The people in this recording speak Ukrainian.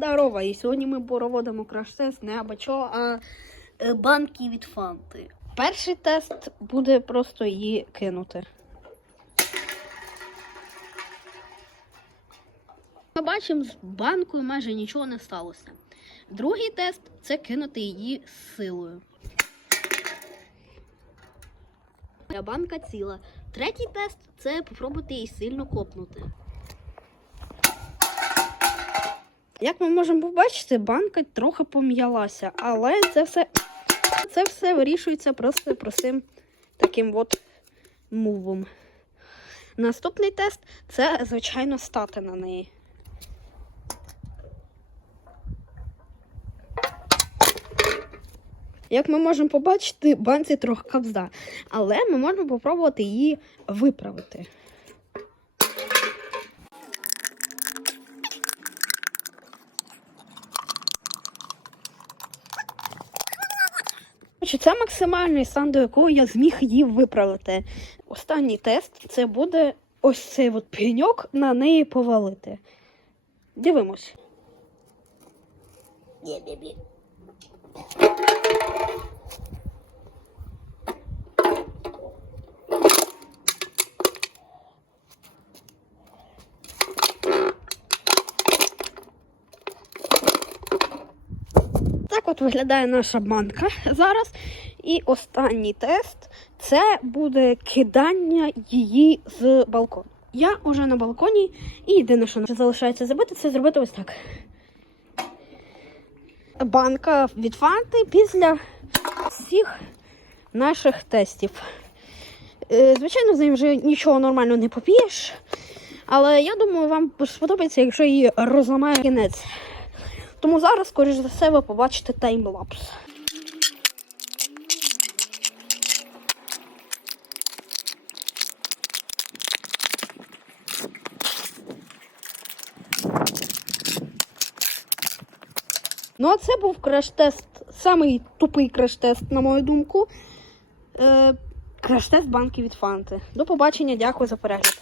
Здорово, і сьогодні ми проводимо краш-тест не або чого, а е, банки від фанти. Перший тест буде просто її кинути. Ми бачимо, з банкою майже нічого не сталося. Другий тест це кинути її силою. Банка ціла. Третій тест це попробувати її сильно копнути. Як ми можемо побачити, банка трохи пом'ялася, але це все, це все вирішується просто простим таким от мувом. Наступний тест це, звичайно, стати на неї. Як ми можемо побачити, банці трохи кавзда, але ми можемо попробувати її виправити. Коротше, Це максимальний стан, до якого я зміг її виправити. Останній тест це буде ось цей от пеньок на неї повалити. Дивимось. Так от виглядає наша банка зараз. І останній тест це буде кидання її з балкону. Я вже на балконі, і єдине, що залишається зробити, це зробити ось так. Банка від фанти після всіх наших тестів. Е, Звичайно, з ним вже нічого нормально не поп'єш. Але я думаю, вам сподобається, якщо її розламає кінець. Тому зараз, скоріш за все, ви побачите таймлапс. Ну, а це був краш-тест, самий тупий краш-тест, на мою думку. Е, краш-тест банки від фанти. До побачення, дякую за перегляд.